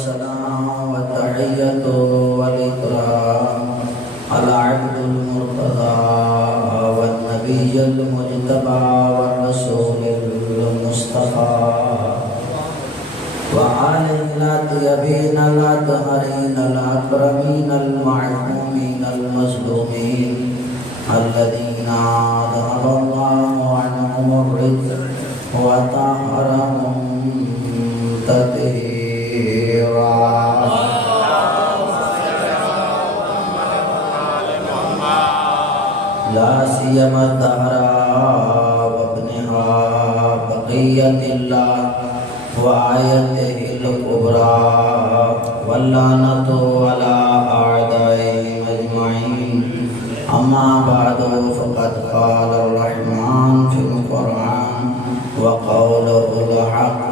والسلام والتحية والإكرام على عبد المرتضى والنبي المجتبى والرسول المصطفى وعلى الطيبين الأطهرين الأكرمين المعصومين المظلومين الذين أظهر الله عنهم الرزق وطهرهم تطهيرا. لا سيما الدهر وابنها بقية الله وآيته الكبرى واللعنة على أعدائهم أجمعين. أما بعد فقد قال الرحمن في القرآن وقوله الحق.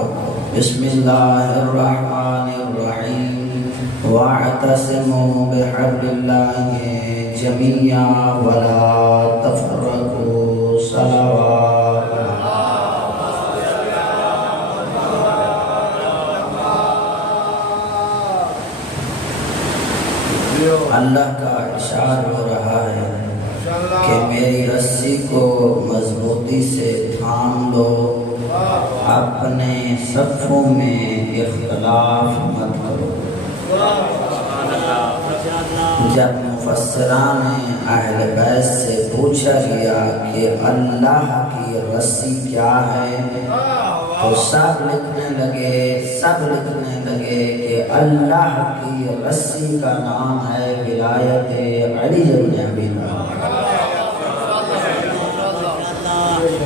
بسم الله الرحمن الرحيم. واعتصموا بحبل الله جميعا ولا تفرقوا. صلوات اللہ کا ارشاد ہو رہا ہے کہ میری رسی کو مضبوطی سے تھام لو، اپنے صفوں میں اختلاف مت کرو۔ جب مفسران اہل بیت سے پوچھا گیا کہ اللہ کی رسی کیا ہے تو سب لکھنے لگے کہ اللہ کی رسی کا نام ہے ولایت علی بن ابی طالب۔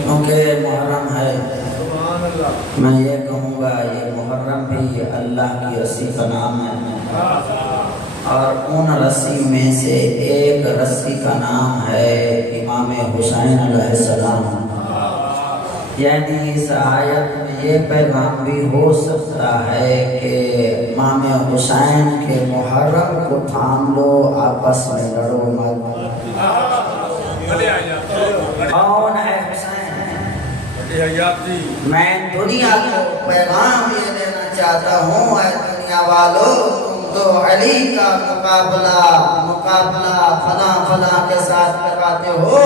کیونکہ محرم ہے، میں یہ کہوں گا یہ محرم بھی اللہ کی رسی کا نام ہے، اور ان رسی میں سے ایک رسی کا نام ہے امام حسین علیہ السلام۔ یعنی اس آیت میں یہ پیغام بھی ہو سکتا ہے کہ امام حسین کے محرم کو تھام لو، آپس میں لڑو مت۔ کون ہے حسین؟ میں دنیا کو پیغام یہ دینا چاہتا ہوں، اے دنیا والو، تو علی کا مقابلہ فلاں کے ساتھ کرواتے ہو،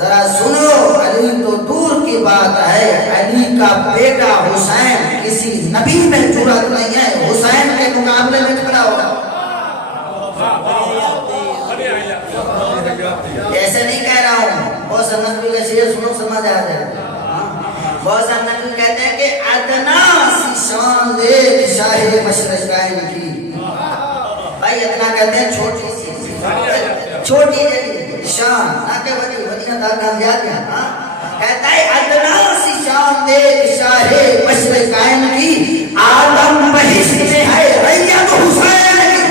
ذرا سنو، علی تو دور کی بات ہے، علی کا بیٹا حسین کسی نبی میں جرأت نہیں ہے حسین کے مقابلے میں کھڑا ہوگا۔ ایسے نہیں کہہ رہا ہوں، بہت سے نبی کے شعر سنو سمجھ آ جائے۔ بہت سے نبی کہتے ہیں کہ ادنا سی شان دے شاہ مشرقین کی، بھائی اتنا کہتے ہیں چھوٹی سی چھوٹی شان، نہ کہ بڑی دار کامیاب ہے۔ کہتا ہے ادنا سی شان دے شاہ مشرقین کی، آدم بہشت میں ہے ریت حسین کی۔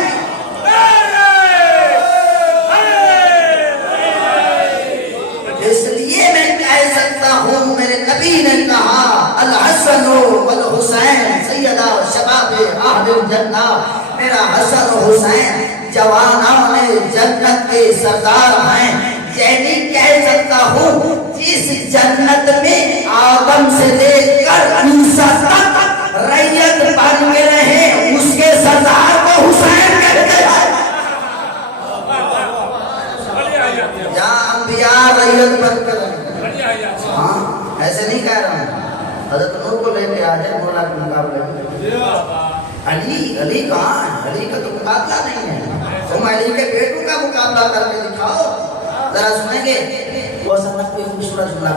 اس لیے میں کہہ سکتا ہوں میرے نبی نے کہا الحسن والحسین سیدہ شباب اہل الجنہ، میرا حسن و حسین جوانان جنت کے سردار ہیں۔ یعنی کہہ سکتا ہوں جس جنت میں آدم سے لے کر عیسیٰ تک ریت بن کے رہے، اس کے سردار کو حسین کہتے ہیں۔ جہاں انبیاء ریت بن کر رہے، ہاں ایسے نہیں کہہ رہا ہوں۔ حضرت نور کو لے کے آ جائے مولا کے مقابلے میں۔ علی کہاں ہے؟ علی کا تو مقابلہ نہیں ہے، تم علی کے بیٹوں کا مقابلہ کر کے دکھاؤ۔ ذرا سنیں گے وہ سنت کوئی خوبصورت جملہ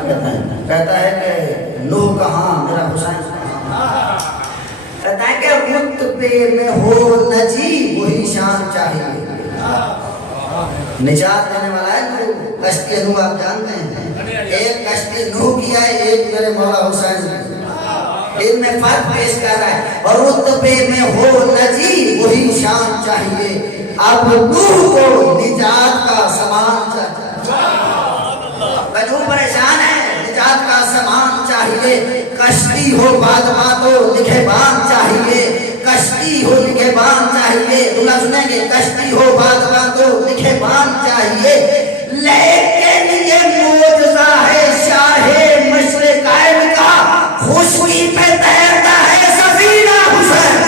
کہتا ہے کہ نوح کہاں میرا حسین کہاں، کہتا ہے کہ رتبے میں ہو نجی وہی شان چاہیے۔ نجات دینے والا ہے نوح، کشتی نوح آپ جانتے ہیں، ایک کشتی نوح کی ہے، ایک میرے مولا حسین کی۔ ان میں فرق پیش کر رہا ہے، اور رتبے میں ہو نجی وہی شان چاہیے، اب نوح کو نجات کا سامان چاہیے۔ نوح پریشان ہے، نجات کا سامان چاہیے، کشتی ہو بادباں تو نگہبان چاہیے، کشتی ہو نگہبان چاہیے۔ دلہا سنیں گے کشتی ہو بادباں تو نگہبان چاہیے، لیکن یہ معجزہ ہے شاہ مشرقین کا، خشکی پہ تیرتا ہے سفینہ حسین۔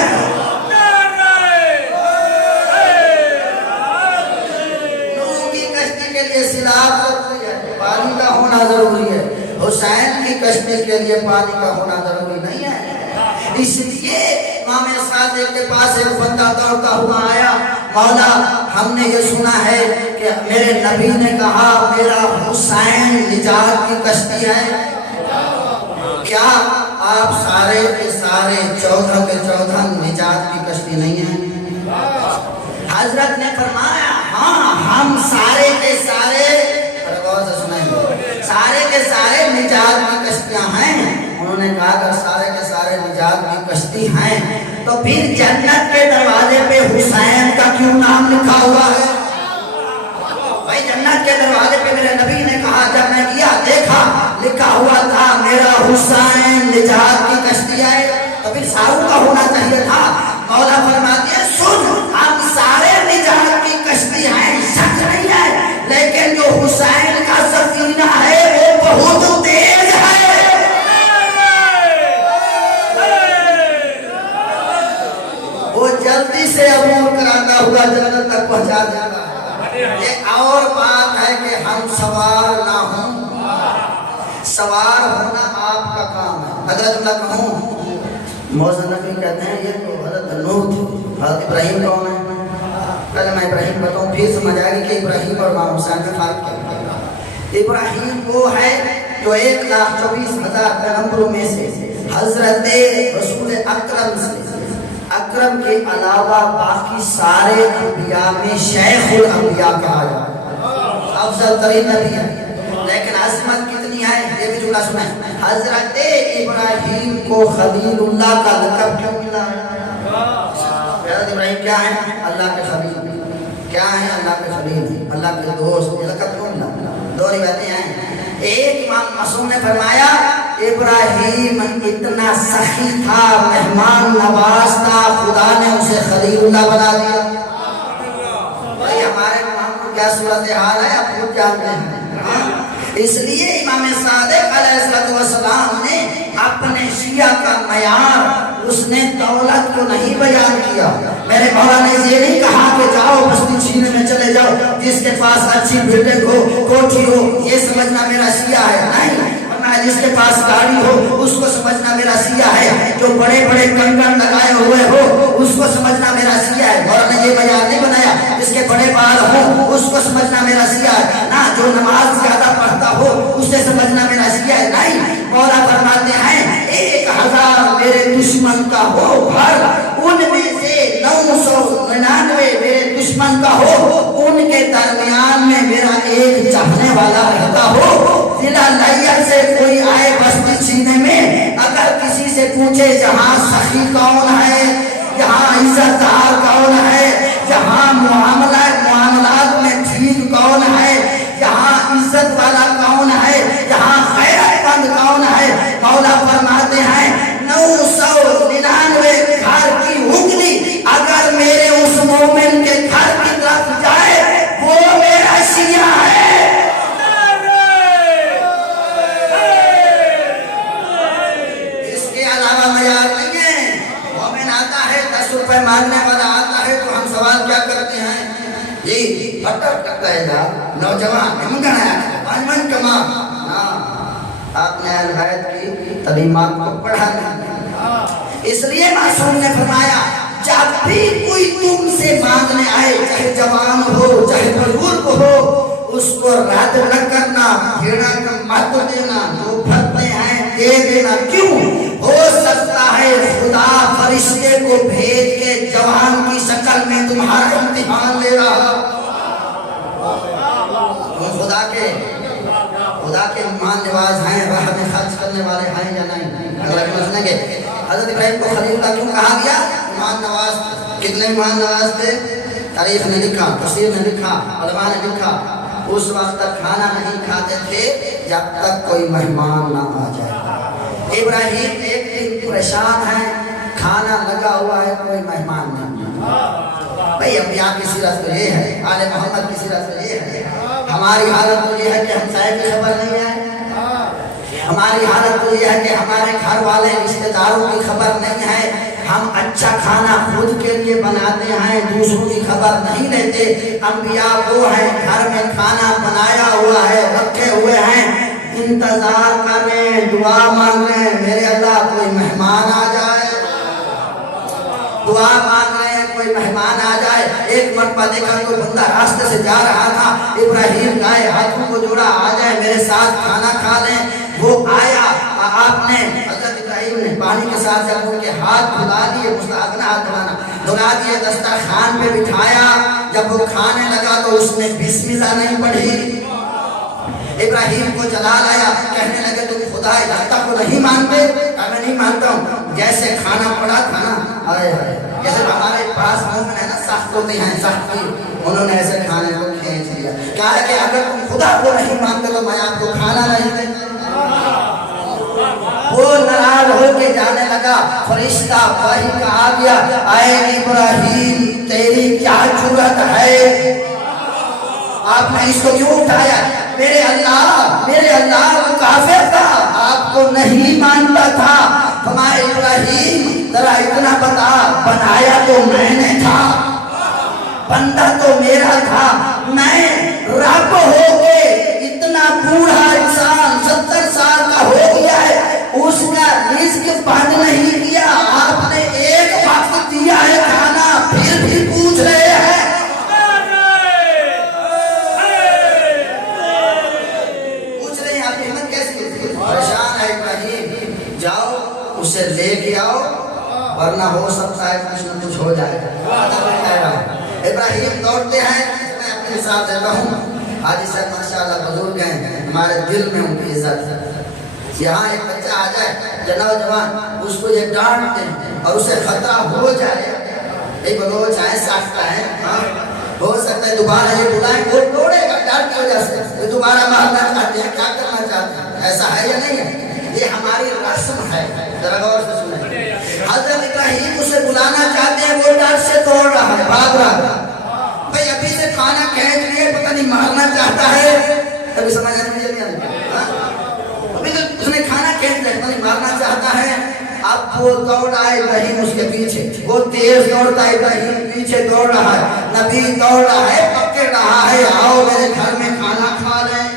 کے لیے پانی کا ہونا ضروری نہیں ہے. اس لیے امام صادق کے پاس ایک بندہ دوڑتا ہوا آیا. مولا ہم نے یہ سنا ہے کہ میرے نبی نے کہا میرا حسین نجات کی کشتی ہے، کیا آپ سارے کے سارے 14 کے 14 نجات کی کشتی نہیں ہیں؟ حضرت نے فرمایا ہاں ہم سارے کے سارے سارے کے سارے نجات کی کشتیاں ہیں. انہوں نے کہا اگر سارے کے سارے نجات کی کشتی ہیں تو پھر جنت کے دروازے پہ حسین کا کیوں نام لکھا ہوا ہے؟ بھائی جنت کے دروازے پہ میرے نبی نے کہا جب میں گیا دیکھا لکھا ہوا تھا میرا حسین نجات کی کشتی ہے، تو پھر ساروں کا ہونا چاہیے تھا. مولا فرماتے ہیں سن ہم سارے نجات کی کشتی ہیں، شک نہیں ہے، لیکن جو حسین کا سفینہ ہے وہ بہت تیز ہے. وہ جلدی سے عبور کراتا ہوا جنت تک پہنچا جاتا ہے. یہ اور بات ہے کہ ہم سوار نہ ہوں، سوار ہونا آپ کا کام ہے. اگر میں کہوں موزن نبی کہتے ہیں یہ تو حضرت نوح تھے، حضرت ابراہیم کون ہے؟ پہلے میں ابراہیم بتاؤں پھر سمجھ آئے گی کہ ابراہیم اور امام حسین میں فرق کیا ہے. ابراہیم وہ ہے جو 1,24,000 پیغمبروں میں سے حضرت رسول اکرم سے اکرم کے علاوہ باقی سارے انبیاء میں شیخ الانبیاء کہا جاتا ہے، افضل ترین نبی ہے. لیکن عظمت کتنی ہے یہ بھی جملہ سنیں. حضرت ابراہیم کو خلیل اللہ کا لقب کیوں ملا ہے؟ حضرت ابراہیم کیا ہے؟ اللہ کے خلیل. کیا ہے؟ اللہ کے خلیل، اللہ کے دوست. یہ لقب کیوں ملا؟ دو روایتیں ہیں. ایک امام معصوم نے فرمایا ابراہیم اتنا سخی تھا، مہمان نواز تھا، خدا نے اسے خلیل اللہ بنا دیا. بھائی ہمارے محمد کیا صورتحال ہے آپ خود جانتے ہیں. اس لیے امام صادق علیہ السلام نے اپنے شیعہ کا معیار اس نے دولت کو نہیں بیان کیا. میرے مولا نے یہ نہیں کہا کہ جاؤ بستی چھینے میں چلے جاؤ، جس کے پاس اچھی بلڈنگ ہو کوٹھی ہو یہ سمجھنا میرا شیعہ ہے. نہیں، جس کے پاس گاڑی ہو اس کو سمجھنا میرا شیعہ ہے. جو بڑے بڑے کنگن لگائے ہوئے ہو اس کو سمجھنا میرا شیعہ ہے. مولا نے یہ معیار نہیں بنایا. جس کے بڑے بال ہو اس کو سمجھنا میرا شیعہ ہے. نہ جو نماز زیادہ پڑھتا ہو اسے سمجھنا میرا شیعہ ہے. نہیں، مولا فرماتے ہیں 1000 میرے دشمن کا ہو گھر، ان میں سے 999 میرے دشمن کا ہو، ان کے درمیان میں میرا ایک چاہنے والا رہتا ہو. ضلع لائر سے کوئی آئے بستی چھینے میں، اگر کسی سے پوچھے جہاں سخی کون ہے، جہاں عزت دار کون ہے، جہاں معاملات میں ٹھیک کون ہے، جہاں عزت والا کون ہے، جہاں غیرت مند کون ہے، مولا فرماتے ہیں 999 گھر کی انگلی اگر میرے اس مومن کے گھر کی طرف جائے وہ میرا شیعہ ہے. ماننے والا آتا ہے تو ہم سوال کیا کرتے ہیں جی پھٹک کرتا ہے جا نوجوان ہمگن ہے پانچمن کما. آپ نے اہل بیت کی تعلیمات کو پڑھا نہیں. اس لیے معصوم نے فرمایا جب بھی کوئی تم سے مانگنے آئے چاہے جوان ہو چاہے بزرگ ہو اس کو رد نہ کرنا، گھیڑا کا مت دینا، جو بھرتے ہیں دے دینا. کیوں؟ ہو سکتا ہے خدا فرشتے کو بھیج کے جوان کی شکل میں تمہارا امتحان لے رہا. تم خدا کے مہمان نواز ہیں، راہ میں خرچ کرنے والے ہیں یا نہیں؟ اگر سمجھیں گے حضرت ابراہیم کو خلیل اللہ کیوں کہا گیا؟ مہمان نواز. کتنے مہمان نواز تھے؟ تاریخ نے لکھا، تفسیر نے لکھا، علماء نے لکھا اس وقت تک کھانا نہیں کھاتے تھے جب تک کوئی مہمان نہ آ جائے. ابراہیم ایک دن پریشان ہے، کھانا لگا ہوا ہے، کوئی مہمان نہیں. بھئی انبیاء کی سیرت تو یہ ہے، آل محمد کی سیرت تو یہ ہے. ہماری حالت تو یہ ہے کہ ہم صاحب کی خبر نہیں ہے. ہماری حالت تو یہ ہے کہ ہمارے گھر والے رشتہ داروں کی خبر نہیں ہے. ہم اچھا کھانا خود کے لیے بناتے ہیں، دوسروں کی خبر نہیں لیتے. انبیاء وہ ہیں گھر میں کھانا بنایا ہوا ہے، رکھے ہوئے ہیں، انتظار کر رہے ہیں، دعا مانگ رہے ہیں میرے اللہ کوئی مہمان آ جائے، دعا مانگ رہے ہیں کوئی مہمان آ جائے۔ ایک مرتبہ دیکھا کوئی بندہ راستے سے جا رہا تھا، ابراہیم گائے ہاتھوں کو جوڑا، آ جائے میرے ساتھ کھانا کھا لیں۔ وہ آیا، آپ نے حضرت ابراہیم نے پانی کے ساتھ جب ان کے ہاتھ دھلا دیے، مستحق نہ ہاتھ دھلا دیے، دسترخوان پہ بٹھایا۔ جب وہ کھانے لگا تو اس نے بسم اللہ نہیں پڑھی۔ ابراہیم کو جلال آیا، کہنے لگے تم خدا الہی کو نہیں مانتے؟ میں نہیں مانتا ہوں۔ جیسے کھانا پڑا تھا نا، آئے آئے جیسے ہمارے پاس مومن ہے نا، سخت ہوتے ہیں سختی، انہوں نے ایسے کھانے کو کھینچ لیا، کہا ہے کہ اگر تم خدا کو نہیں مانتے تو میں آپ کو کھانا نہیں دیں۔ وہ ناراض ہو کے جانے لگا، فرشتہ وحی کا آ گیا، اے ابراہیم تیری کیا جرأت ہے، آپ نے اس کو کیوں اٹھایا؟ میرے اللہ وہ کافر تھا، آپ کو نہیں مانتا تھا۔ فرمایا ابراہیم ذرا اتنا بتا، بنایا تو میں نے تھا، بندہ تو میرا تھا، میں رب ہو کے اتنا بوڑھا انسان 70 سال کا ہو گیا ہے، اس کا رزق بند نہیں کیا، آپ نے ایک وقت دیا ہے کھانا، پھر بھی پوچھ رہے ہیں۔ پریشان ہے ابراہیم، جاؤ اسے لے کے آؤ ورنہ ہو سکتا ہے کچھ نہ کچھ ہو جائے۔ ابراہیم دوڑتے ہیں، میں اپنے حساب دیتا ہوں، حاجی صاحب ماشاءاللہ بزرگ ہیں، ہمارے دل میں ان کی عزت ہے۔ یہاں ایک بچہ آ جائے نوجوان، اس کو یہ ڈانٹتے ہیں اور اسے خطرہ ہو جائے، ایک بلوچ ہے ساختہ ہے، ہو سکتا ہے دوبارہ یہ بلائیں، وہ دوڑے گا ڈر کی وجہ سے، دوبارہ مارنا چاہتے ہیں، کیا کرنا چاہتے ہیں، ایسا ہے یا نہیں ہے؟ یہ ہماری رسم ہے، ذرا غور سے سنیں۔ حضرت ابراہیم اسے بلانا چاہتے ہیں، وہ ڈر سے دوڑ رہا ہے، بھاگ رہا ہے، بھئی ابھی سے کھانا کھینچ لیے، پتہ نہیں مارنا چاہتا ہے، ابھی سمجھ آنے مجھے نہیں آنے، ابھی تو اس نے کھانا کھینچ لیا، پتہ نہیں مارنا چاہتا ہے۔ اب وہ دوڑ آئے ابراہیم اس کے پیچھے، وہ تیز دوڑتا ہے، ابراہیم پیچھے دوڑ رہا ہے، نبی دوڑ رہا ہے، پکڑ رہا ہے، آؤ میرے گھر میں کھانا کھا لیں۔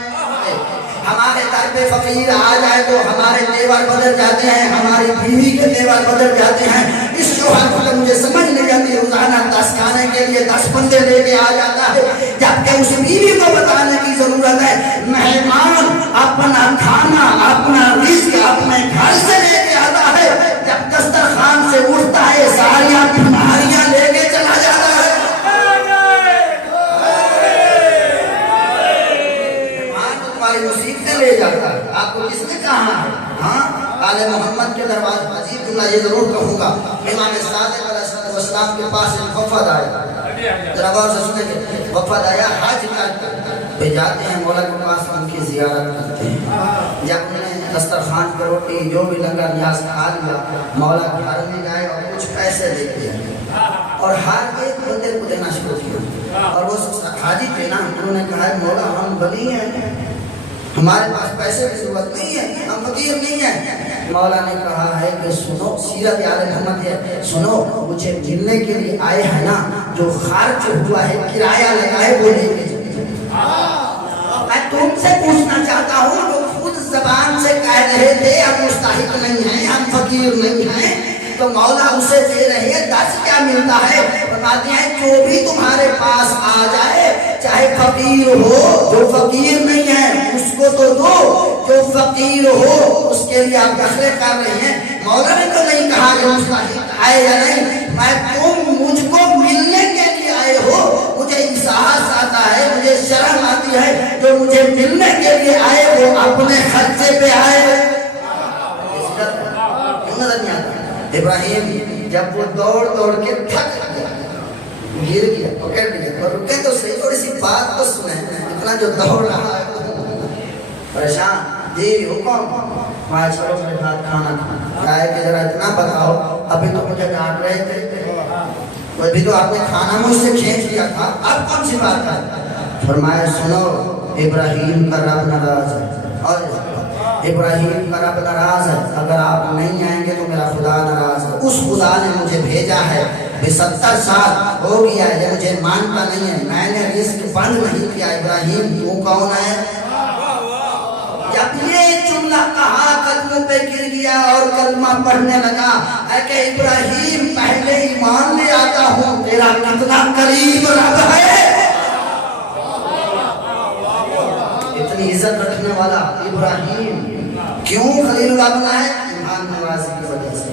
ہمارے در پہ فقیر آ جائے تو ہمارے تیور بدل جاتے ہیں، ہماری بیوی کے تیور بدل جاتے ہیں۔ اس شوہر کو تو مجھے سمجھ نہیں آتی، روزانہ 10 کھانے کے لیے 10 بندے لے کے آ جاتا ہے، جبکہ اس بیوی کو بتانے کی ضرورت ہے مہمان اپنا کھانا اپنا رزق اپنے گھر سے لے کے آتا ہے، جب دسترخوان سے اٹھتا ہے ساریاں بیماریاں لے کے چلا جاتا ہے۔ مصیبتیں لے جاتا ہے، آپ کو کس نے کہا ہے؟ ہاں آل محمد کے دروازے عجیب جملہ یہ ضرور کہوں گا، امام صادق علیہ السلام کے پاس ایک وفد آیا، ذرا غور سے سنیں گے، وفد آیا حج کر کے جاتے ہیں مولا کے پاس، ان کی زیارت کرتے ہیں۔ جب انہوں نے دسترخوان پر روٹی جو بھی لنگر نیاز کھا لیا، مولا کے گھر میں گئے اور کچھ پیسے دے دیا اور ہر ایک بندے کو دینا شروع کیا، اور وہ حاجی تھے نا، انہوں نے کہا مولا ہم ولی ہیں، ہمارے پاس پیسے کی ضرورت نہیں ہے، ہم فقیر نہیں ہیں۔ مولا نے کہا ہے کہ سنو، سیرت آل محمد ہے، سنو مجھے ملنے کے لیے آئے ہیں نا، جو خرچ ہوا ہے کرایہ لگائے وہ لے کے میں تم سے پوچھنا چاہتا ہوں، جو خود زبان سے کہہ رہے تھے ہم مستحق نہیں ہیں، ہم فقیر نہیں ہیں، تو مولا اسے دے رہے ہیں، 10 کیا ملتا ہے؟ فرماتے ہیں جو بھی تمہارے پاس آ جائے، چاہے فقیر ہو، جو فقیر نہیں ہے اس کو تو دو، جو فقیر ہو اس کے لیے آپ نخرے کر رہے ہیں۔ مولا نے تو نہیں کہا کہ مستحق آئے یا نہیں، میں تم مجھ کو ملنے کے لیے آئے ہو، مجھے احساس آتا ہے، مجھے شرم آتی ہے، جو مجھے ملنے کے لیے آئے وہ اپنے خرچے پہ آئے۔ نظر نہیں آتا ابراہیم جب وہ دوڑ دوڑ کے تھک گیا، گر گیا، پکڑ لیا، اور رکے تو صحیح، تھوڑی سی بات تو سنیں، اتنا جو دوڑ رہا ہے پریشان، جی حکم، وہاں چلو میرے ساتھ کھانا کھانا ہے کہ ذرا اتنا بتاؤ، ابھی تو مجھے ڈانٹ رہے تھے، ابھی تو آپ نے کھانا مجھ سے کھینچ لیا تھا، اب کون سی بات ہے؟ فرمایا سنو ابراہیم کا رب ناراض ہے، اور ابراہیم کا رب ناراض ہے، اگر آپ نہیں آئیں گے تو میرا خدا ناراض ہے، اس خدا نے مجھے بھیجا ہے، 70 سال ہو گیا ہے، یہ مجھے مانتا نہیں ہے، میں نے رزق بند نہیں کیا۔ ابراہیم تو کون ہے؟ جب جب یہ جملہ کہا قدموں پہ گر گیا اور کلمہ پڑھنے لگا، اے کہ ابراہیم پہلے ایمان لے آتا ہوں، تیرا کتنا قریب رب ہے۔ اتنی عزت رکھنے والا ابراہیم کیوں خلیل اللہ بنا ہے؟ ایمان نوازی کی وجہ سے۔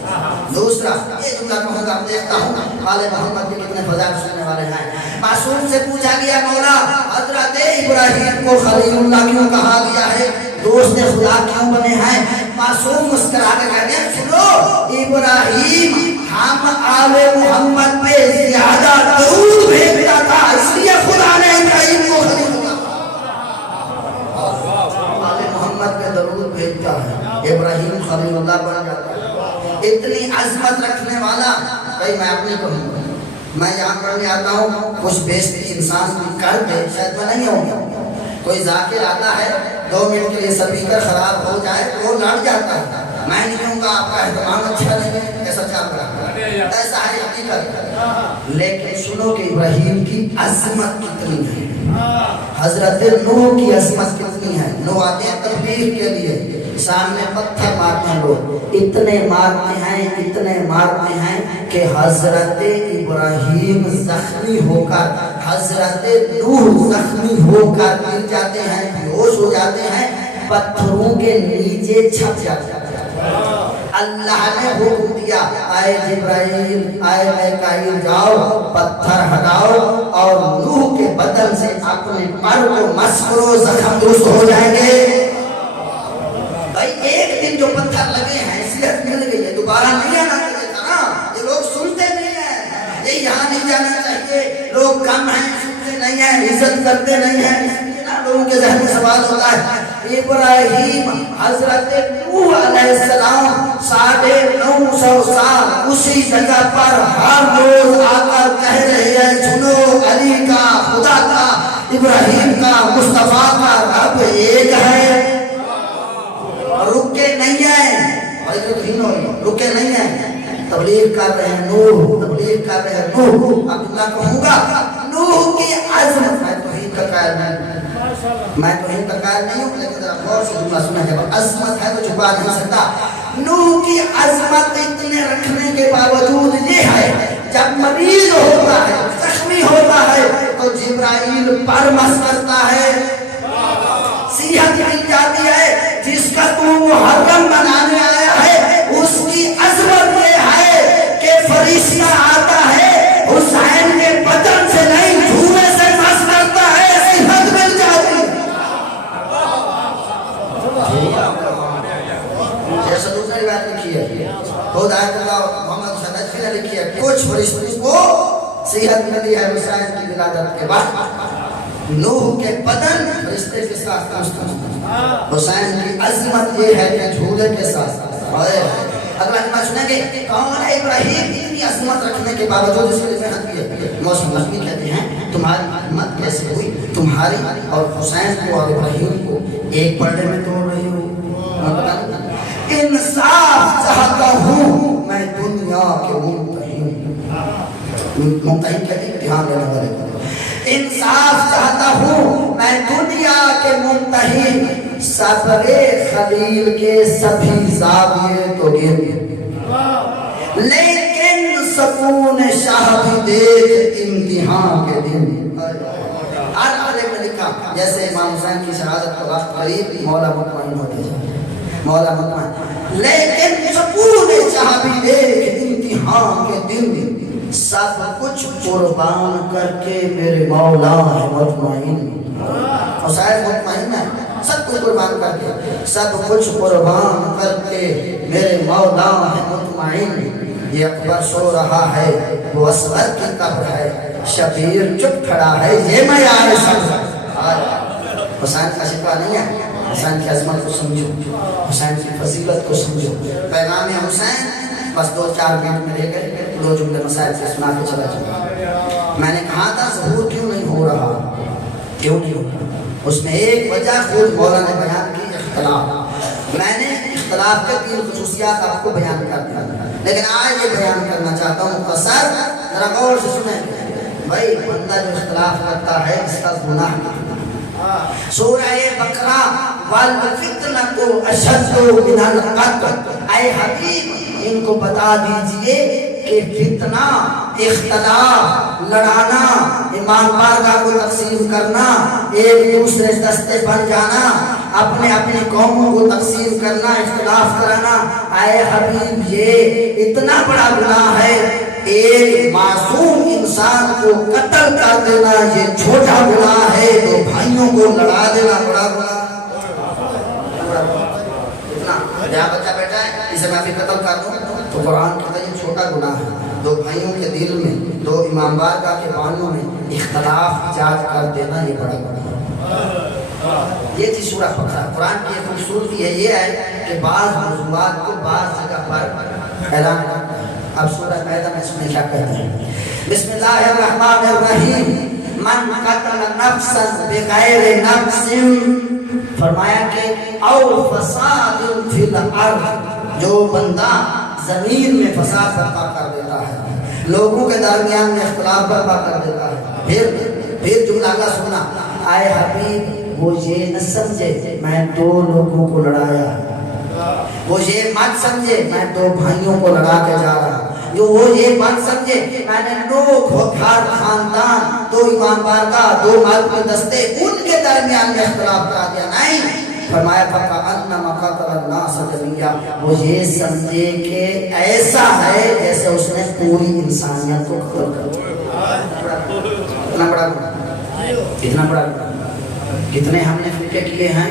دوسرا یہ جملہ کہوں گا، دیکھتا ہوں آل محمد کے کتنے فضائل سننے والے ہیں۔ معصوم سے پوچھا گیا مولا حضرت ابراہیم کو خلیل اللہ کیوں کہا گیا ہے، دوست خدا کیوں بنے ہیں؟ معصوم مسکرا کے کہتے ہیں سنو ابراہیم ہم آل محمد پہ زیادہ درود بھیجتا تھا، اس لیے خدا نے ابراہیم کو خلیل پہ درود بھیجتا ہے، ابراہیم خلیل اللہ بن جاتا ہے۔ اتنی عظمت رکھنے والا، بھائی میں اپنی کہوں گا، میں یہاں پڑھنے آتا ہوں، کچھ بیشتی انسان بھی کر دے شاید میں نہیں ہوں، کوئی ذاکر آتا ہے 2 منٹ کے لیے سپیکر خراب ہو جائے تو وہ لڑ جاتا ہے، میں نہیں کہوں گا آپ کا اہتمام اچھا نہیں ہے، ایسا چل رہا ہے، ایسا ہے حقیقت۔ لیکن سنو کہ ابراہیم کی عظمت کتنی ہے، حضرت نوح کی عظمت کتنی ہے۔ نوح آتے ہیں تبلیغ کے لیے، سامنے پتھر مارتے ہیں، لوگ اتنے مارتے ہیں کہ حضرت ابراہیم زخمی ہو کر، حضرت نوح زخمی ہو کر گر جاتے ہیں، بیہوش ہو جاتے ہیں، پتھروں کے نیچے چھپ جاتے ہیں۔ اللہ نے حکم دیا اے جبرائیل اے میکائیل جاؤ پتھر ہٹاؤ اور نوح کے بدن سے اپنے پر کو مس کرو، زخم درست ہو جائیں گے۔ بھائی ایک دن جو پتھر لگے ہیں حیثیت مل گئی ہے، دوبارہ نہیں آنا چاہیے تھا نا، یہ لوگ سنتے نہیں ہیں، یہ یہاں نہیں جانا چاہیے، لوگ کم ہیں، سنتے نہیں ہیں، عزت کرتے نہیں ہیں، لوگوں کے ذہن میں سوال ہوتا ہے۔ ابراہیم حضرت نوح علیہ السلام 950 سال اسی جگہ پر ہر روز آ کر کہہ رہے ہیں سنو علی کا، خدا کا، ابراہیم کا، مصطفیٰ کا رب ایک ہے، رکے نہیں ہیں، رکے نہیں ہیں، تبلیغ کر رہے ہیں نوح، تبلیغ کر رہے ہیں نوح۔ اب میں کہوں گا نوح کی عظمت، میں توحید کا قائل نہیں، میں توحید کا قائل نہیں ہوں، لیکن ذرا غور سے جملہ سنا جب عظمت ہے تو چھپا نہیں سکتا۔ نوح کی عظمت اتنے رکھنے کے باوجود یہ ہے جب مریض ہوتا ہے، زخمی ہوتا ہے تو جبرائیل پر مس کرتا ہے، صحت مل جاتی ہے، جس کا تو محرم منانے آیا ہے اس کی عظمت یہ ہے کہ فرشتہ آتا ہے حسین کے بدن سے نہیں جھولے سے مس کرتا ہے، صحت مل جاتی ہے۔ جیسا دوسری روایت لکھی ہے خود آیت اللہ محمد صدقی نے لکھی ہے کچھ فرشتوں کو صحت ملی ہے حسین کی ولادت کے بعد، نوح کے بدن فرشتے کے ساتھ حسین کی عظمت یہ ہے کہ جھولے کے ساتھ۔ اگلا جملہ سنیں گے کون ہے ابراہیم اتنی عظمت رکھنے کے باوجود اس کے محنت کی ہے۔ موسم نقوی کہتے ہیں تمہاری ہمت کیسے ہوئی، تمہاری اور حسین کو اور ابراہیم کو ایک پردے میں توڑ رہی ہو۔ انصاف چاہتا ہوں میں دنیا کے ممتحن کہتے ہیں دھیان دینے والے کو، انصاف چاہتا ہوں میں دنیا کے ممتحن، صبر خلیل کے سبھی زاویے تو گر لیکن سکون شاہ بھی دیکھ امتحان کے دن۔ ہر عالم نے لکھا جیسے امام حسین کی شہادت کا وقت قریب مولا مطمئن ہوتے جائے، مولا مطمئن، لیکن سکون شاہ بھی دیکھ امتحان کے دن، سب کچھ قربان کر کے میرے مولا ہے مطمئن۔ حسین مطمئن ہے، سب کچھ قربان کر کے، سب کچھ قربان کر کے میرے مولا ہے مطمئن۔ یہ اکبر سو رہا ہے وہ اصغر کی قبر ہے، شبیر چپ کھڑا ہے یہ معیار صبر۔ حسین کا شکوہ نہیں ہے، حسین کی عظمت کو سمجھو، حسین کی فضیلت کو سمجھو۔ پیغام حسین بس 2-4 منٹ میں لے گئے، 2 جملے مسائل سے سنا کے چلا جاؤں۔ میں نے کہا تھا ظہور کیوں نہیں ہو رہا، کیوں نہیں ہو رہا، اس میں ایک وجہ خود مولا نے بیان کی، اختلاف۔ میں نے اختلاف کے 3 خصوصیات آپ کو بیان کر دیا، لیکن آج یہ بیان کرنا چاہتا ہوں مختصر، ذرا غور سے سنیں۔ بھائی بندہ جو اختلاف کرتا ہے اس کا گناہ، سورہ بقرہ والفتنۃ اشد من القتل، اے حبیب ان کو بتا دیجئے کہ فتنہ، اختلاف، لڑانا، ایمان بارگاہ کو تقسیم کرنا، ایک دوسرے دستے بن جانا، اپنے اپنی قوموں کو تقسیم کرنا، اختلاف کرانا، اے حبیب یہ اتنا بڑا گناہ ہے، ایک معصوم انسان کو قتل کر دینا یہ چھوٹا گناہ ہے، تو بھائیوں کو لڑا دینا بڑا گناہ۔ اتنا جہاں بچہ بیٹھا ہے اسے میں بھی قتل کر دوں تو قرآن کہتا ہے یہ چھوٹا گناہ ہے۔ دو بھائیوں کے دل میں، دو امام بارگاہ کے بانیوں میں اختلاف ایجاد کر دینا یہ بڑا گناہ ہے۔ یہ تھی سورہ بقرہ۔ قرآن کی خوبصورتی ہے یہ ہے کہ بعض موضوعات کو بعض جگہ پر اعلان کرتا ہے۔ اب سورہ مائدہ میں اس میں کیا کہتے ہیں؟ بسم اللہ الرحمن الرحیم، من قتل نفسا بغیر نفس، فرمایا کہ او فساد فی الارض، جو بندہ زمین میں فساد برپا کر دیتا ہے، لوگوں کے درمیان میں اختلاف برپا کر دیتا ہے، پھر جملہ کا سننا، اے حبیب وہ یہ نہ سمجھے میں دو لوگوں کو لڑایا، وہ یہ مت سمجھے میں دو بھائیوں کو لڑا کے جا رہا، وہ یہ مت سمجھے میں نے دو گھر خاندان، دو ایمان بارگاہ، دو مذہبی دستے ان کے درمیان میں اختلاف کرا دیا، نہیں۔ فرمایا فَكَأَنَّمَا قَتَلَ النَّاسَ جَمِيعًا، وہ یہ سمجھے کہ ایسا ہے جیسے اس نے پوری انسانیت کو قتل کر دیا۔ اتنا بڑا اتنا بڑا کتنے ہم نے فکر کیے ہیں،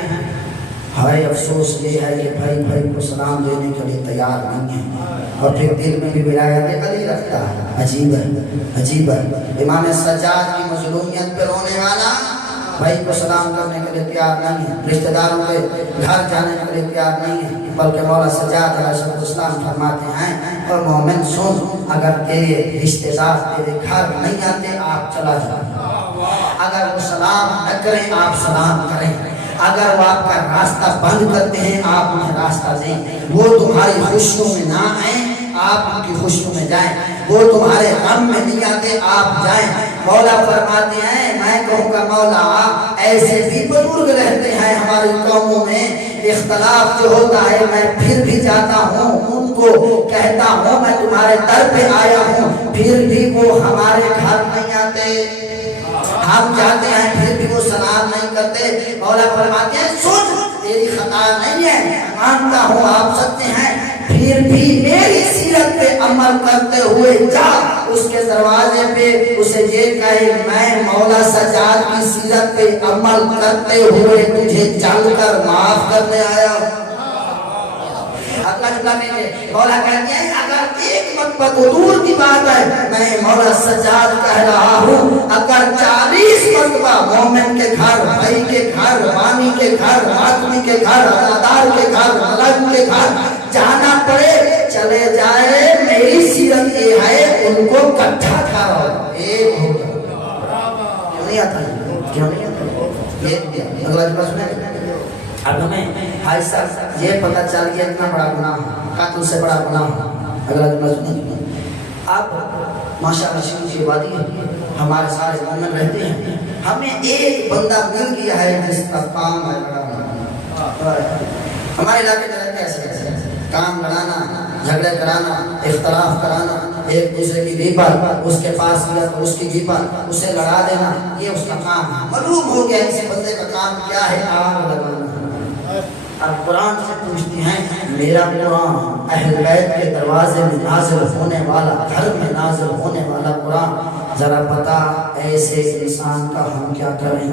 ہائے افسوس یہ ہے کہ بھائی بھائی کو سلام دینے کے لیے تیار نہیں ہے، اور پھر دل میں بھی ولایت علی رکھتا ہے۔ عجیب ہے، عجیب ہے۔ امام سجاد کی مظلومیت پہ رونے والا بھائی کو سلام کرنے کے لیے تیار نہیں ہے، رشتہ داروں کے گھر جانے کے لیے تیار نہیں ہے، بلکہ مولا سجاد علیہ السلام فرماتے ہیں اور مومن سن، اگر تیرے رشتہ دار تیرے گھر نہیں آتے آپ چلا جاؤ، اگر وہ سلام نہ کریں آپ سلام کریں، اگر وہ آپ کا راستہ بند کرتے ہیں آپ انہیں راستہ دیں، وہ تمہاری خوشیوں میں نہ آئیں آپ ان کی خوشیوں میں جائیں، وہ تمہارے غم میں نہیں آتے آپ جائیں۔ مولا فرماتے ہیں میں کہوں گا مولا ایسے بھی بزرگ رہتے ہیں ہماری قوموں میں، اختلاف جو ہوتا ہے میں پھر بھی جاتا ہوں ان کو کہتا ہوں میں تمہارے در پہ آیا ہوں، پھر بھی وہ ہمارے گھر نہیں آتے، ہم جاتے ہیں پھر بھی وہ سلام نہیں کرتے۔ مولا فرماتے ہیں سن تیری خطا نہیں ہے، مانتا ہوں آپ سچے ہیں، پھر بھی میری سیرت پہ عمل کرتے ہوئے جا اس کے دروازے پہ اسے یہ کہے میں مولا سجاد کی سیرت پہ عمل کرتے ہوئے تجھے چل کر معاف کرنے آیا ہوں۔ اگلا جملہ میں مولا کہتے ہیں اگر ایک مرتبہ تو دور کی بات ہے میں مولا سجاد کہہ رہا ہوں، اگر 40 مرتبہ مومن کے گھر، بھائی کے گھر، بانی کے گھر، آدمی کے گھر، عزادار کے گھر، ملک کے گھر جانا پڑے چلے جائے، میری سیرت یہ ہے ان کو کٹھا کرو، ایک ہو جاؤ۔ کیوں نہیں آتا؟ کیوں نہیں آتا؟ یہ اگلا جملہ سنیں۔ اب ہمیں ایسا یہ پتہ چل گیا اتنا بڑا گناہ، قتل سے بڑا گناہ۔ اگلا جملہ سنیں۔ اب ماشاءاللہ شریف یہ وادی ہے، ہمارے سارے مومن رہتے ہیں، ہمیں ایک بندہ مل گیا ہے جس کا کام ہے لڑانا۔ ہمارے علاقے میں رہتے ہیں ایسے کام لڑانا، جھگڑے کرانا، اختلاف کرانا، ایک دوسرے کی غیبت، اس کے پاس گیا تو اس کی غیبت، اسے لڑا دینا، یہ اس کا کام ہے۔ معلوم ہو گیا اس بندے کا کام کیا ہے، آگ لگانا۔ اب قرآن سے پوچھتے ہیں میرا قرآن اہل بیت کے دروازے میں نازل ہونے والا، گھر میں نازل ہونے والا قرآن، ذرا بتا ایسے انسان کا ہم کیا کریں؟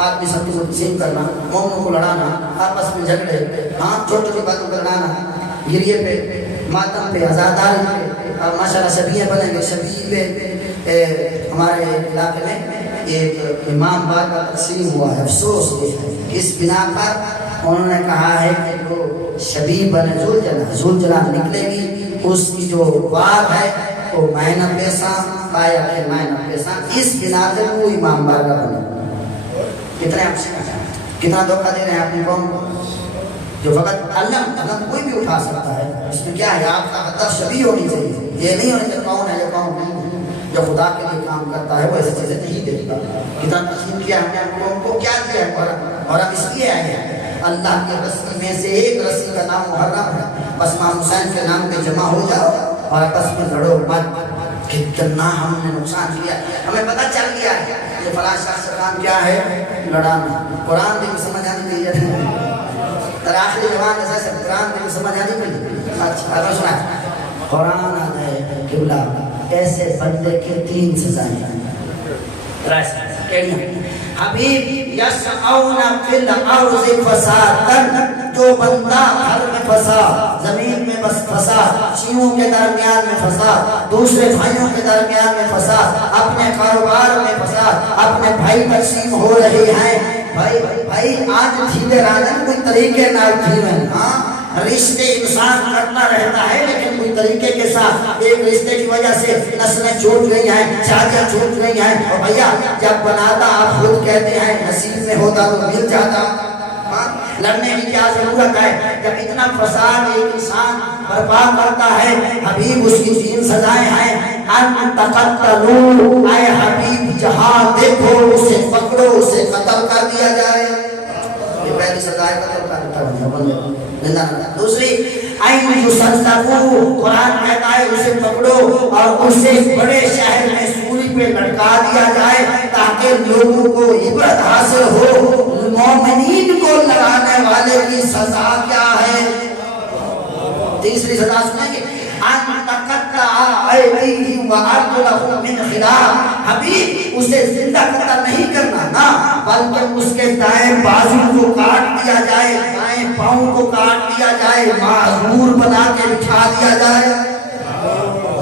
آدمی سب کی تقسیم کرنا، مومنوں کو لڑانا، آپس میں جھگڑے، ہاں چھوٹی چھوٹی باتوں پر لڑانا، گریے پہ، ماتم پہ، عزاداری پہ، اور ماشاءاللہ شبیہ بنیں گے، شبیہ پہ ہمارے علاقے میں ایک امام بار کا تقسیم ہوا ہے، افسوس یہ ہے اس بنا پر انہوں نے کہا ہے کہ جو شبیہ بنے ذوالجلال نکلے گی اس کی جو بات ہے وہ معنی پیسہ پایا ہے، معنی پیسہ، اس بنا سے وہ امام بار کا بنے۔ کتنے آپ سے کتنا دھوکہ دے رہے ہیں اپنی قوم کو، جو فقط علم کوئی بھی اٹھا سکتا ہے، اس میں کیا ہے آپ کا ہدف شبیہ ہونی چاہیے، یہ نہیں ہونی کہ کون ہے یہ کون نہیں ہے، جو خدا کے لیے کام کرتا ہے وہ ایسی چیزیں نہیں دیکھتا۔ کتنا تقسیم کیا ہم نے قوم کو، کیا دیا ہے قرآن اور اب اس لیے آئے ہیں اللہ کی رسی میں سے ایک رسی کا نام محرم ہے، بس امام حسین کے نام پہ جمع ہو جاؤ اور بس میں لڑو مت. کتنا ہم نے نقصان کیا، ہمیں پتہ چل گیا ہے یہ فلاں شخص کا کام کیا ہے، لڑانا. قرآن بھی سمجھ آنے کے لیے آخری زبان ایسا سے قرآن بھی سمجھ آنے کے لیے. اچھا اگر سنا قرآن آتا ہے قبلہ ایسے بندے کے 3 سزائیں حبیب یسعون فی الارض فسادا، جو بندہ گھر میں پھنسا، زمین میں بس پھنسا، شیعوں کے درمیان میں پھنسا، دوسرے بھائیوں کے درمیان میں پھنسا، اپنے کاروبار میں پھنسا، اپنے بھائی تقسیم ہو رہے ہیں. بھائی آج دھیرے راجن کوئی طریقے نہ دھیرے. ہاں رشتے انسان کرتا رہتا ہے لیکن کوئی طریقے کے ساتھ. ایک رشتے کی وجہ سے نسلیں چھوٹ گئی ہیں، شادیاں چھوٹ گئی ہیں. اور بھیا جب بناتا آپ خود کہتے ہیں نصیب میں ہوتا تو مل جاتا. لڑنے کی کیا ضرورت ہے جب اتنا فساد ایک انسان برپا کرتا ہے. حبیب اس کی 3 سزائیں ہیں. ان تقتلوا، اے حبیب جہاں دیکھو اسے پکڑو، اسے قتل کر دیا جائے. یہ پہلی سزا ہے قتل کا. دوسری این یصلبوا، قرآن کہتا ہے اسے پکڑو اور اسے بڑے شہر میں سولی پہ لٹکا دیا جائے تاکہ لوگوں کو عبرت حاصل ہو. مومنین کو لگانے والے کی سزا کیا ہے؟ تیسری سزا سنیں گے ان تقطع ایدیہم وارجلہم من خلاف. حبیب اسے زندہ قتل نہیں کرنا نا، بلکہ اس کے دائیں بازو کو کاٹ دیا جائے، دائیں پاؤں کو کاٹ دیا جائے، معذور بنا کے بٹھا دیا جائے.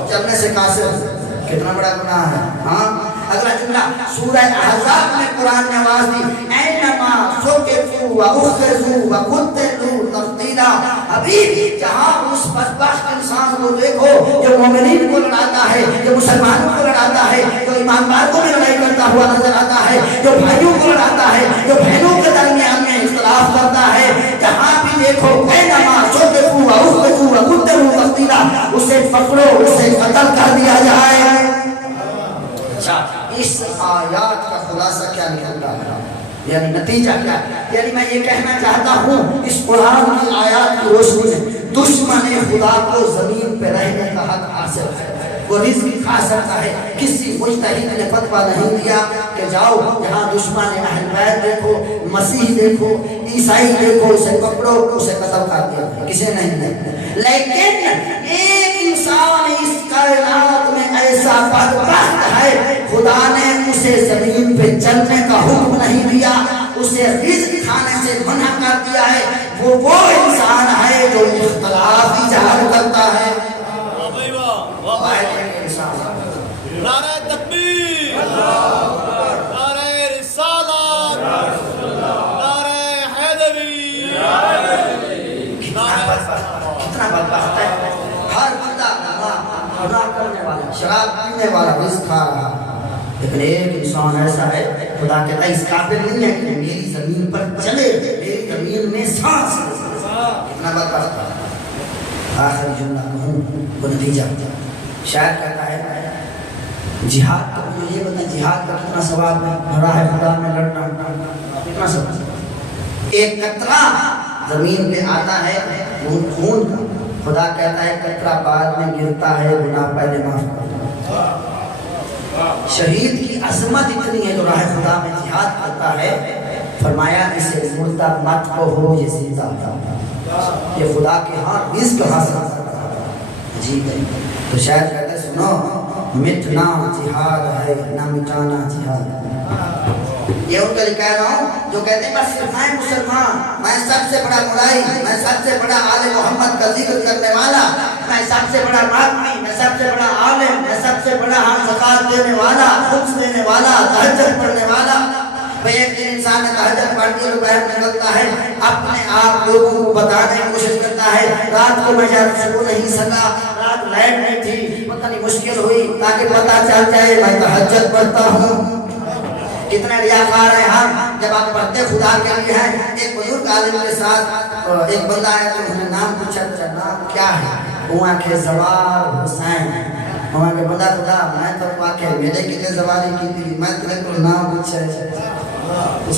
چلنے سے قاصر کتنا بڑا گناہ ہے. ہاں اگلا جملہ سورہ احزاب میں قرآن نے آواز دی اینما ثقفوا واخذوا وقتلوا تقتیلا. حبیب جہاں اس بدبخت انسان کو دیکھو جو مومنین کو لڑاتا ہے، جو مسلمانوں کو لڑاتا ہے، جو ایمانداروں میں لڑائی کرتا ہوا نظر آتا ہے، جو بھائیوں کو لڑاتا ہے، جو بہنوں کے درمیان میں اختلاف کرتا ہے، جہاں بھی دیکھو اینما ثقفوا واخذوا وقتلوا تقتیلا، اسے پکڑو، اسے قتل کر دیا جائے. اس آیات کا خلاصہ کیا نکلتا ہے، یعنی نتیجہ کیا ہے؟ یعنی میں یہ کہنا چاہتا ہوں اس قرآن کی آیات کی روشنی میں دشمن خدا کو زمین پہ رہنے کا حق حاصل ہے. وہ رزق کھا سکتا ہے. کسی مجتہد نے فتویٰ نہیں دیا کہ جاؤ جہاں دشمن اہل بیت دیکھو، مسیح دیکھو، عیسائی دیکھو، اسے پکڑو، اسے قتل کر دیا. کسی نے نہیں. لیکن ایک انسان اس کائنات میں ایسا بدبخت ہے خدا نے اسے زمین پہ چلنے کا حکم نہیں دیا، اسے رزق کھانے سے منع کر دیا ہے. وہ انسان ہے جو اختلاف ایجاد کرتا ہے. نعرہ تکبیر، نعرہ رسالت، نعرہ حیدری. کتنا بدبخت ہے. ہر بندہ گناہ کرنے والا، شراب پینے والا، رزق کھا رہا. لیکن ایک انسان ایسا ہے خدا کہتا ہے اس قابل نہیں ہے کہ میری زمین پر چلے، میری زمین میں سانس لے. کتنا بدبخت ہے. آخر جملہ کہوں وہ نتیجہ شاید کہتا ہے جہاد کا. مجھے یہ بتا جہاد کا کتنا ثواب ہے، راہ خدا میں لڑنا کتنا ثواب. ایک قطرہ زمین پہ آتا ہے خون کا، خدا کہتا ہے قطرہ بعد میں گرتا ہے، گناہ پہلے معاف کرتا ہے. شہید کی عظمت اتنی ہے جو راہ خدا میں جہاد کرتا ہے. فرمایا اسے مردہ مت کو ہو یہ زندہ تھا، یہ خدا کے ہاں رزق حاصل کرتا ہے. عجیب ہے. تو شاید کہتے ہیں سنو مٹنا جہاد ہے نہ مٹانا جہاد. یہ ان کا کہہ رہا ہوں جو کہتے ہیں بس میں مسلمان، میں سب سے بڑا ملائی، میں سب سے بڑا آل محمد کا ذکر کرنے والا، میں سب سے بڑا ماتمی، میں سب سے بڑا عالم، میں سب سے بڑا زکات دینے والا، خمس دینے والا، تہجد پڑھنے والا. ایک دن انسان نے تہجد پڑھتی ہے، دوپہر نکلتا ہے، اپنے آپ لوگوں کو بتانے کی کوشش کرتا ہے رات کو میں سو نہیں سکا، رات لائٹ نہیں تھی، پتہ نہیں مشکل ہوئی تاکہ پتہ چل جائے میں تہجد پڑھتا ہوں. کتنے ریاکار ہیں ہم جب آپ پڑھتے خدا کے لیے ہیں. ایک بزرگ عالم کے ساتھ ایک بندہ آیا تو انہوں نے نام پوچھا، نام کیا ہے؟ وہاں کے زوار حسین. وہاں کے بندہ خدا میں تو واقعی میرے کتنے زواری کی تھی، میں تیرے کو نام پوچھا.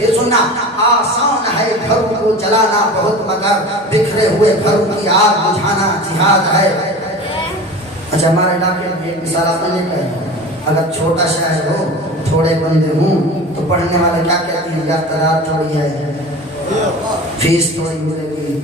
یہ سننا آسان ہے گھروں کو جلانا بہت مگر بکھرے ہوئے گھروں کی آگ بجھانا جہاد ہے. اچھا ہمارے علاقے میں ایک مثال آپ نے کہا اگر چھوٹا شہر ہو تھوڑے بندے ہوں تو پڑھنے والے کیا کہتے ہیں یار تعداد تھوڑی ہے فیس تھوڑی ملے گی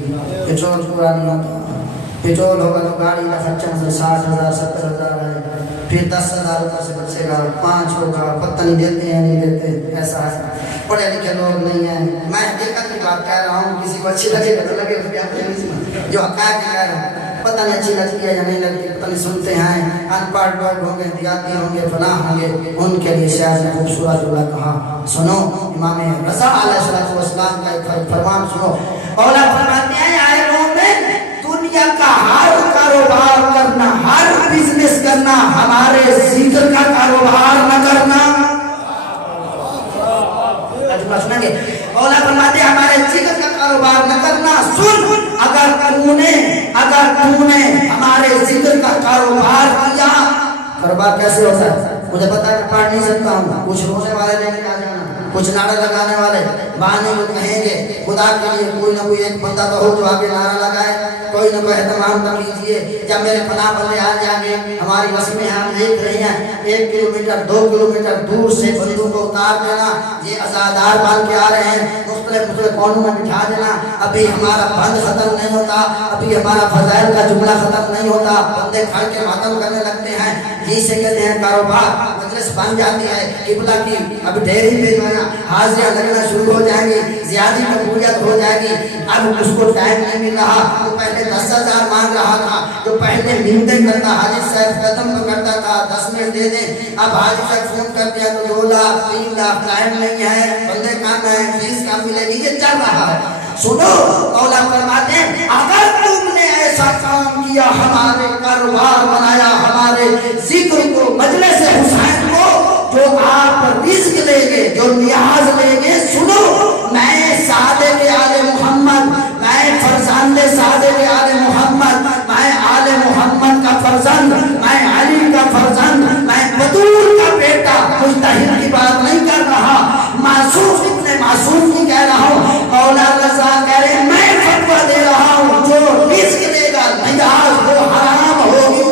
پیٹرول پورا نہیں ہوتا پیٹرول ہوگا تو گاڑی کا خرچہ 60,000 70,000 ہے پھر 10,000 ادھر سے بچے گا 5 ہوگا پتہ نہیں دیتے ہیں نہیں دیتے ایسا ہے پڑھے لکھے لوگ نہیں ہیں میں حقیقت کی بات کہہ رہا ہوں کسی کو اچھی لگے گا تو لگے گا جو حقائق کہہ رہا ہوں پتہ نہیں اچھی لگتی ہے یا نہیں لگتی پتہ نہیں سنتے ہیں ان پڑھ لوگ ہوں گے دیہاتی ہوں گے فلاں ہوں گے ان کے لیے شاعر نے خوبصورت اللہ کہا سنو امام رضا علیہ السلام کا ایک فرمان سنو اولا فرماتے ہیں اے مومن دنیا کا ہر کاروبار کرنا ہر بزنس کرنا ہمارے ذکر کا کاروبار نہ کرنا سنیں گے اولا فرماتے ہیں ہمارے ذکر کا کاروبار نہ کرنا سن اگر تو نے ہمارے ذکر کا کاروبار کیا کاروبار کیسے ہوتا ہے مجھے پتا ہے کہ پڑھ نہیں سکتا ہوں کچھ رونے والے لے کے آ جانا کچھ نعرہ لگانے والے بہانے کو کہیں گے خدا کے لیے کوئی نہ کوئی ایک بندہ تو ہو جو آگے نعرہ لگائے کوئی نہ کوئی اہتمام کر لیجیے جب میرے فلاں بندے آ جائیں گے ہماری رسمیں ہم دیکھ رہی ہیں 1 کلومیٹر 2 کلومیٹر دور سے بندوں کو اتار دینا یہ ازادار بن کے آ رہے ہیں مختلف کونوں میں بٹھا دینا ابھی ہمارا بند ختم نہیں ہوتا ابھی ہمارا فضائل کا جملہ ختم نہیں ہوتا بندے کھڑ کے ماتم کرنے لگتے ہیں یہ سے کہتے ہیں کاروبار مجلس بن جاتی ہے قبلہ کی اب ڈیری پہ جو ہے حاضریاں لگنا شروع ہو جائیں گی زیادہ مقبولیت ہو جائے گی اب اس کو ٹائم نہیں مل رہا تو پہلے 10,000 مانگ رہا تھا جو پہلے منتیں کرتا حاجی صاحب قدم کرتا تھا 10 منٹ دے دیں اب حاجی صاحب فون کر دیا تو 2 لاکھ 3 لاکھ ٹائم نہیں ہے بندے کام ہے فیس کام ملے گی یہ چل رہا ہے سنو مولا فرماتے ہیں اگر تم نے ایسا کام کیا ہمارے کاروبار بنایا ہمارے ذکر کو مجلس حسین کو جو آپ رزق لیں گے جو نیاز لیں گے سنو میں صادق آل محمد میں فرزند صادق آل محمد میں آل محمد کا فرزند میں علی کا فرزند میں بدور کا بیٹا مجتہد کی بات نہیں کر رہا معصوم اتنے معصوم کی کہہ رہا ہوں مولا رضا کہہ رہے میں فتویٰ دے رہا ہوں جو رزق دے گا نیاز وہ حرام ہوگی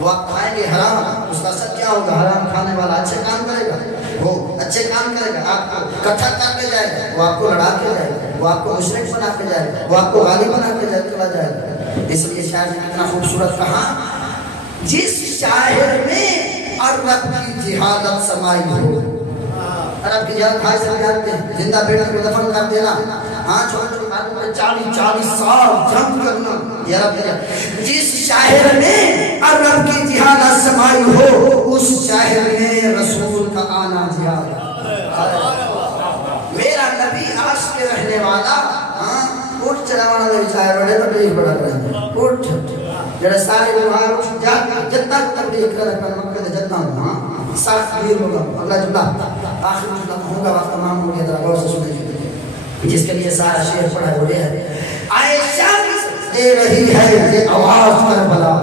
وہ آپ کھائیں گے حرام اس کا اثر کیا ہوگا حرام کھانے والا اچھے کام کرے گا وہ اچھے کام کرے گا آپ کو اکٹھا کر کے جائے گا وہ آپ کو لڑا کے جائے گا وہ آپ کو مشرک بنا کے جائے گا وہ آپ کو غالب بنا کے چلا جائے گا اس لیے شاعر نے کتنا خوبصورت کہا جس شاعر میں عرب کی جہالت سمائی ہو عرب کی جہالت بھائی سے جانتے ہیں زندہ بیٹے کو دفن کر دینا ہاں چھوٹے چھوٹے باتوں پر 40 سال جنگ کرنا یہ عرب کی جس شاعر میں عرب کی جہالت سمائی ہو اس شاعر میں رسول کا آنا جہاد میرا نبی عرش کے رہنے والا اٹھ چلاوانا دے شاعر بڑے تبلیغ بڑا کریں اٹھ جڑے سارے لوہار اٹھ جتنا تبلیغ کر رکھا مکہ دے جتنا ہوں سخت بھیڑ ہوگا اگلا جملہ آخر جملہ ہوگا وقت تمام ہو گیا ذرا غور سے سنیں جس کے لیے سارا شعر پڑھا ہو رہا ہے عائشہ دے رہی ہے یہ آواز کربلا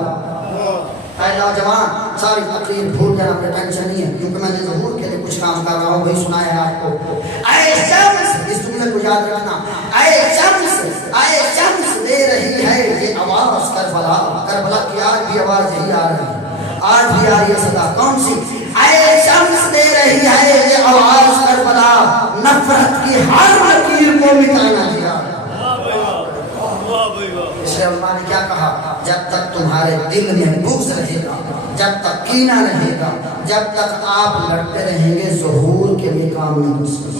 اے نوجوان ساری تقریر بھول جانا اپنے ٹینشن نہیں ہے کیونکہ میں نے ظہور کے لیے کچھ کام کر رہا ہوں وہی سنایا ہے آپ کو اے شمس اس جملے کو یاد رکھنا اے شمس دے رہی ہے یہ آواز کربلا کربلا کی آج بھی آواز یہی آ رہی ہے آج بھی آ رہی ہے صدا کون سی اے شمس دے رہی ہے یہ آواز کربلا نفرت کی ہر لکیر کو مٹانا جہاد اس لیے علماء نے کیا کہا جب تک تمہارے دل میں بغض رہے گا جب تک کینہ رہے گا جب تک آپ لڑتے رہیں گے ظہور کے لیے کام نہیں کر سکتے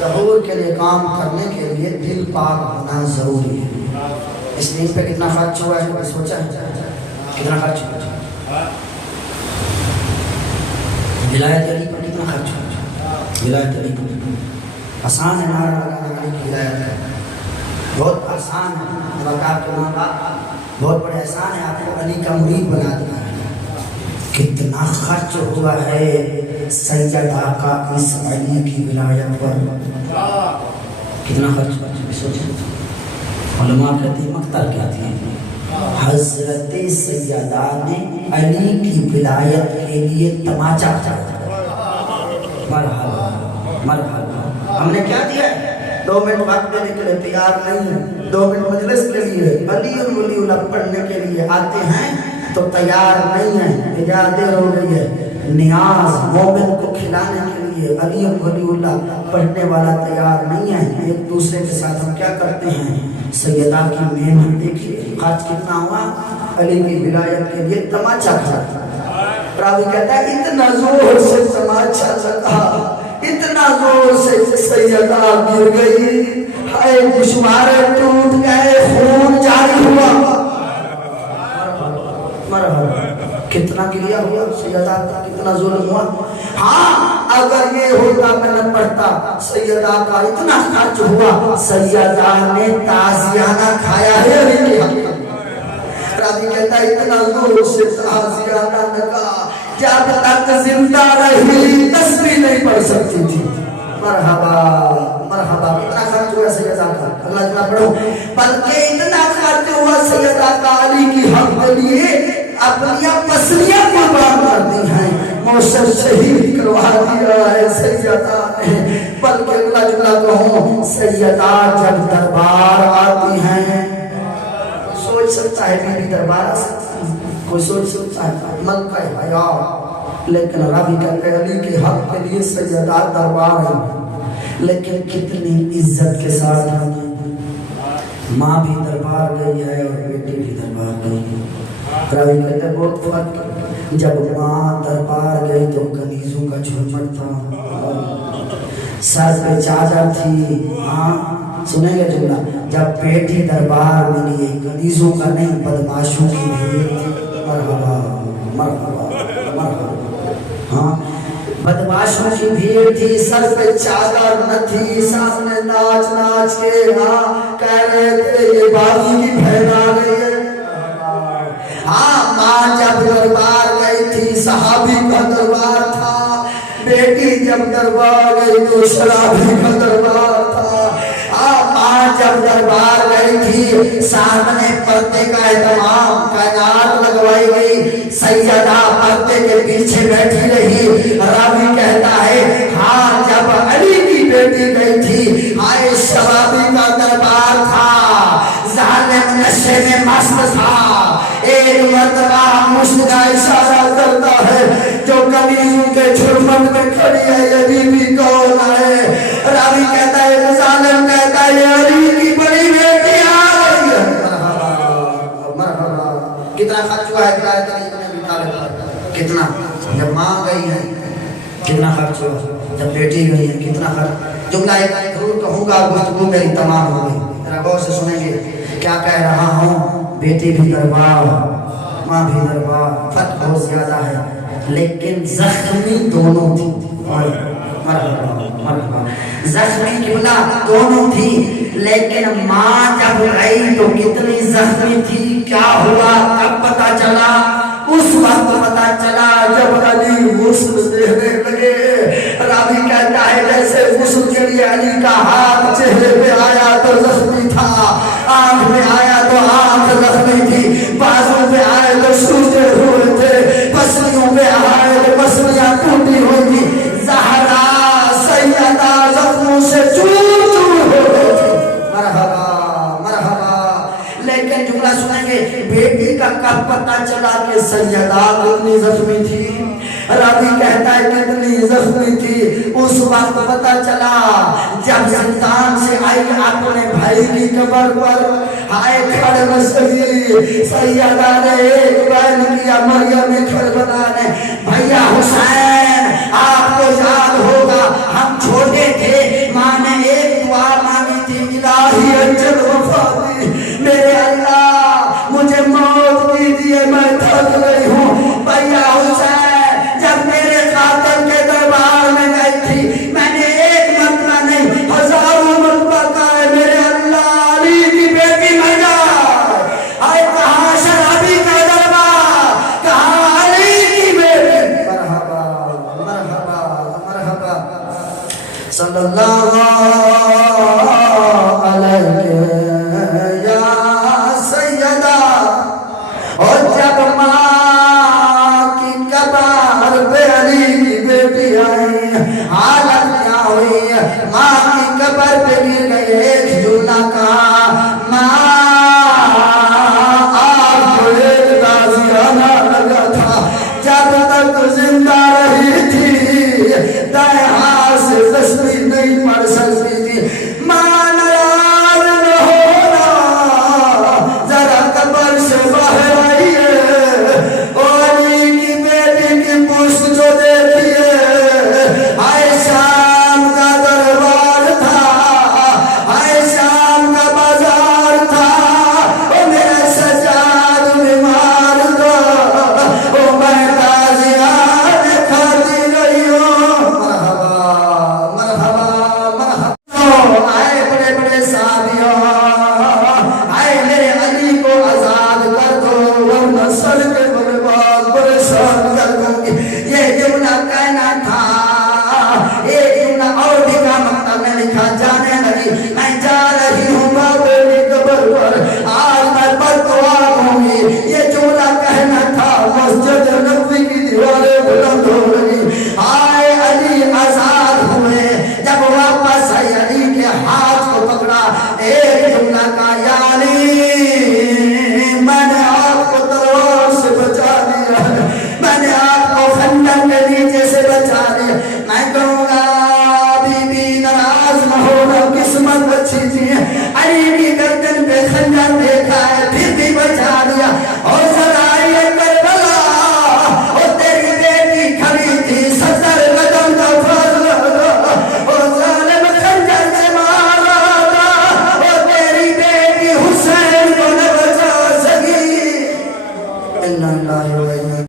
ظہور کے لیے کام کرنے کے لیے دل پاک ہونا ضروری ہے اس لیے اس پہ کتنا خرچ ہوا ہے کوئی سوچا ہے کتنا خرچ ہوا ولایت علی پر کتنا خرچ ہوا ولایت علی پر آسان ہے نعرہ لگانے والی کی ولایت ہے بہت آسان ہے وقات کے ماں باپ بہت بڑے احسان ہے آپ کو علی کا مرید بنا دیا ہے کتنا خرچ ہوا ہے سیدہ کا اس علی کی ولایت پر کتنا خرچ ہوا سوچیں علماء کہتے ہیں مقتل کیا تھی حضرت سیدہ نے علی کی ولایت کے لیے تماچا چاہا مرحبا مرحبا. ہم نے کیا دیا ہے؟ 2 منٹ وقت دینے کے لیے تیار نہیں ہے. 2 منٹ مجلس کے لیے ولی اللہ پڑھنے کے لیے آتے ہیں تو تیار نہیں ہے. اجازت ہو گئی ہے. نیاز مومن کو کھلانے کے لیے علی ولی اللہ پڑھنے والا تیار نہیں ہے. ایک دوسرے کے ساتھ ہم کیا کرتے ہیں؟ سیدہ کی محنت دیکھیے خرچ کتنا ہوا. علی کی ولایت کے لیے تماچا کھاتا. راوی کہتا ہے اتنا زور سے تماچا لگا, اتنا زور سے سیدہ گر گئی, ہائے گوشوارے ٹوٹ گئے, خون جاری ہوا. مرحبا. کتنا گریا ہوا سیدہ کا, کتنا ظلم ہوا. ہاں اگر یہ ہوتا میں نہ پڑھتا, سیدہ کا اتنا خرچ ہوا, سیدہ نے تازیانہ کھایا ہے علی کے حق میں. راوی کہتا ہے اتنا زور سے تازیانہ لگا, جب تک زندہ رہی تسبیح نہیں پڑھ سکتی تھی. مرحبا مرحبا. اتنا خرچ ہوا سیدہ کا, اللہ جنا پڑھو. بلکہ اتنا خرچ ہوا سیدہ کا علی کی حق کے لیے, اپنی پسلیاں قربان کر دی ہیں, موثر شہید کروا دیا ہے سیدہ نے. بلکہ اللہ جنا کہوں سیدہ جب دربار آتی ہیں, سوچ سکتا ہے میری دربار آ سکتا ہے, کوئی سوچ سکتا ہے ملکہ حیا, لیکن راوی کہتے ہیں علی کے حق کے لیے سیدہ دربار ہے. لیکن کتنی عزت کے ساتھ ہے. ماں بھی دربار گئی ہے اور بیٹی بھی دربار گئی ہے. راوی کہتے ہیں بہت فرق. جب ماں دربار گئی تو کنیزوں کا جھرمٹ تھا, سر پہ چادر تھی. ہاں سنیں گے جملہ, جب بیٹی دربار میں گئی کنیزوں کا نہیں بدماشوں کی بھیڑ تھی. مرحبا مرحبا مرحبا. ہاں بدماشوں کی بھیڑ تھی, سر پہ چادر نہ تھی, سامنے ناچ ناچ کے ہاں کہہ رہے تھے یہ باغی کی بہن آ گئی ہے. ہاں ماں جب دربار گئی تھی صحابی کا دربار تھا, بیٹی جب دربار گئی تو شرابی کا دربار تھا. ماں جب دربار گئی تھی سامنے پردے کا اہتمام کائنات لگوائی گئی, سیدہ پردے کے پیچھے بیٹھی رہی. راوی کہتا ہے ہاں جب علی کی بیٹی گئی تھی, آئے شرابی کا دربار تھا, ظالم نشے میں مست تھا. ایک مرتبہ مشت کا اشارہ کرتا ہے, جو کنیزوں کے جھرمٹ میں کھڑی ہے یہ بی بی کون ہے؟ راوی کہتا ہے ظالم کہتا ہے یہ علی کی بڑی بیٹی آ رہی ہے. مرحبا مرحبا. کتنا خرچ ہوا ہے ولایت علی بن ابی طالب پر؟ کتنا. جب ماں گئی ہے کتنا خرچ ہوا, جب بیٹی گئی ہے کتنا خرچ. جملہ ایک ضرور کہوں گا, گفتگو میری تمام ہو گئی, ذرا غور سے سنیں گے کیا کہہ رہا ہوں. بیٹی بھی دربار, ماں بھی دربار, فرق بہت زیادہ ہے لیکن زخمی دونوں تھی. مرحبا مرحبا. زخمی قبلہ دونوں تھی, لیکن ماں جب گئی تو کتنی زخمی تھی. کیا ہوا کب پتا چلا؟ اس وقت پتا چلا جب علی غسل دینے لگے. راوی کہتا ہے جیسے غسل کے لیے علی کا ہاتھ چہرے پہ آیا تو زخمی تھا, آنکھ میں آیا تو آنکھ زخمی تھی, بازو پہ آئے تو سوجے ہوئے تھے, پسلیوں پہ آئے تو پسلیاں ٹوٹی ہوئی تھی. زہرا سیدہ زخموں سے چور چور ہو گئی تھی. مرحبا مرحبا. لیکن جملہ سنیں گے, بیٹی کا کب پتا چلا کہ سیدہ کتنی زخمی تھی؟ راوی کہتا ہے کتنی زخمی تھی. اس وقت پتا چلا جب زندان سے آئی اپنے بھائی کی قبر پر, آئے کھڑے مسجد سیدہ نے ایک بیان کیا مریم کربلا نے, بھیا حسین آپ کو یاد ہوگا ہم چھوٹے تھے, ماں نے ایک دعا مانگی تھی, الہی اجل وفاتی, میرے اللہ مجھے موت دیجیے میں تھک گئی ہوں. بھیا حسین جب میرے قاتل کے دربار میں گئی تھی میں نے ایک مرتبہ نہیں ہزاروں مرتبہ کہا ہے میرے اللہ علی کی بیٹی مر جائے. آئے کہاں شرابی کا دربار, کہاں علی کی بیٹی. مرحبا مرحبا مرحبا. صلی اللہ